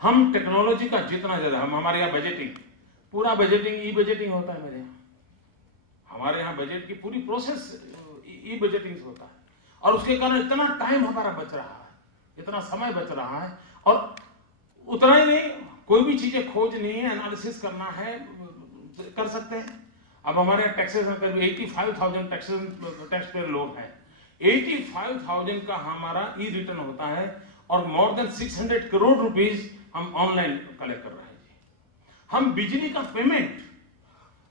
हम टेक्नोलॉजी का जितना ज्यादा, हम हमारे यहाँ बजटिंग, पूरा बजटिंग ई बजटिंग होता है मेरे यहाँ। हमारे यहाँ बजट की पूरी प्रोसेस ई बजटिंग होता है, और उसके कारण इतना टाइम हमारा बच रहा है, इतना समय बच रहा है। और उतना ही नहीं, कोई भी चीजें खोजनी है, एनालिसिस करना है, कर सकते हैं। अब हमारे यहाँ टैक्सेशन कर 85,000 टैक्स पेयर लोग हैं। 85,000 का हमारा ई रिटर्न होता है, और मोर देन 600 करोड़ रुपीज हम ऑनलाइन कलेक्ट कर रहे हैं जी। हम बिजली का पेमेंट,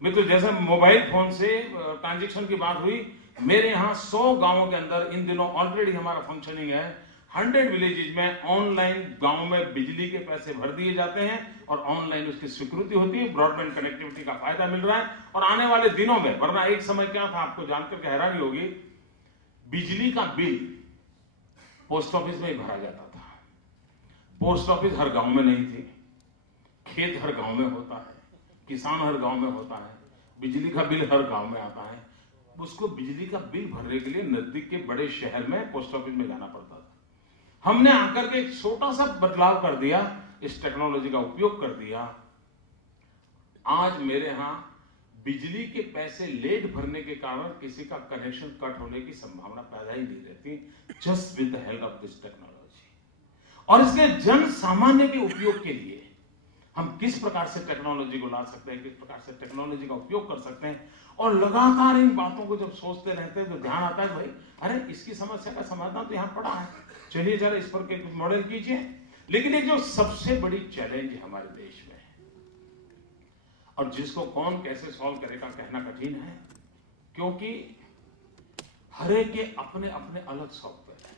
मित्र जैसे मोबाइल फोन से ट्रांजेक्शन की बात हुई, मेरे यहाँ 100 गांवों के अंदर इन दिनों ऑलरेडी हमारा फंक्शनिंग है। 100 विलेजेज में ऑनलाइन गांव में बिजली के पैसे भर दिए जाते हैं, और ऑनलाइन उसकी स्वीकृति होती है, ब्रॉडबैंड कनेक्टिविटी का फायदा मिल रहा है। और आने वाले दिनों में, वरना एक समय क्या था आपको जानकर के हैरानी होगी, बिजली का बिल पोस्ट ऑफिस में ही भरा जाता था। पोस्ट ऑफिस हर गांव में नहीं थी, खेत हर गांव में होता है, किसान हर गांव में होता है, बिजली का बिल हर गांव में आता है। उसको बिजली का बिल भरने के लिए नजदीक के बड़े शहर में पोस्ट ऑफिस में जाना पड़ता था। हमने आकर के एक छोटा सा बदलाव कर दिया, इस टेक्नोलॉजी का उपयोग कर दिया। आज मेरे यहां बिजली के पैसे लेट भरने के कारण किसी का कनेक्शन कट होने की संभावना पैदा ही नहीं रहती, just with the help of this technology. और इसके जन सामान्य के उपयोग के लिए हम किस प्रकार से टेक्नोलॉजी को ला सकते हैं, किस प्रकार से टेक्नोलॉजी का उपयोग कर सकते हैं, और लगातार इन बातों को जब सोचते रहते हैं तो ध्यान आता है, भाई अरे इसकी समस्या का समाधान तो यहां पड़ा है, चलिए जरा इस पर कुछ मॉडल कीजिए। लेकिन एक जो सबसे बड़ी चैलेंज है हमारे देश में, और जिसको कौन कैसे सॉल्व करेगा कहना कठिन है, क्योंकि हर एक के अपने अपने अलग सॉफ्टवेयर है,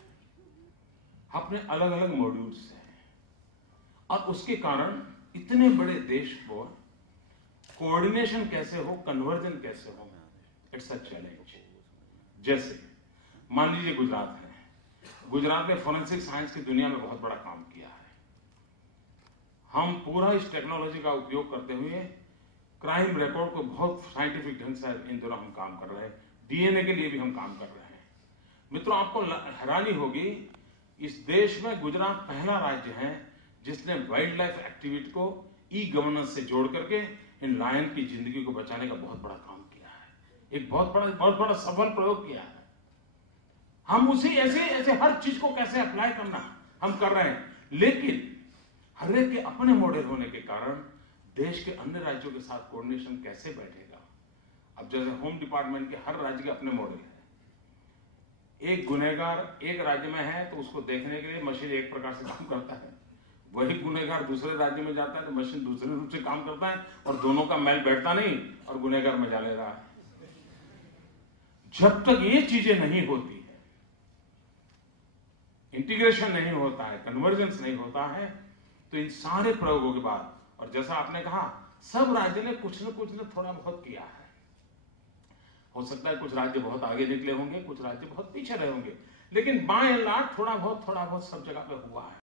अपने अलग अलग मॉड्यूल्स हैं, और उसके कारण इतने बड़े देश को कोऑर्डिनेशन कैसे हो, कन्वर्जन कैसे हो, इट्स अ चैलेंज। जैसे मान लीजिए गुजरात है, गुजरात ने फोरेंसिक साइंस की दुनिया में बहुत बड़ा काम किया है। हम पूरा इस टेक्नोलॉजी का उपयोग करते हुए क्राइम रिकॉर्ड को बहुत साइंटिफिक ढंग से इन दिनों हम काम कर रहे हैं, डीएनए के लिए भी हम काम कर रहे हैं। मित्रों आपको हैरानी होगी, इस देश में गुजरात पहला राज्य है जिसने वाइल्ड लाइफ एक्टिविटी को ई गवर्नेंस से जोड़ करके इन लायन की जिंदगी को बचाने का बहुत बड़ा काम किया है, एक बहुत बड़ा सफल प्रयोग किया है। हम उसी ऐसे हर चीज को कैसे अप्लाई करना हम कर रहे हैं, लेकिन हर एक के अपने मॉडल होने के कारण देश के अन्य राज्यों के साथ कोऑर्डिनेशन कैसे बैठेगा। अब जैसे होम डिपार्टमेंट के हर राज्य के अपने मॉडल है। एक गुनहगार एक राज्य में है तो उसको देखने के लिए मशीन एक प्रकार से काम करता है, वही गुनहगार दूसरे राज्य में जाता है तो मशीन दूसरे रूप से काम करता है, और दोनों का मेल बैठता नहीं और गुनहगार मजा ले रहा है। जब तक ये चीजें नहीं होती है, इंटीग्रेशन नहीं होता है, कन्वर्जेंस नहीं होता है, तो इन सारे प्रयोगों के बाद, और जैसा आपने कहा सब राज्य ने कुछ न थोड़ा बहुत किया है। हो सकता है कुछ राज्य बहुत आगे निकले होंगे, कुछ राज्य बहुत पीछे रहे होंगे, लेकिन बाय एंड लार्ज थोड़ा बहुत सब जगह पे हुआ है।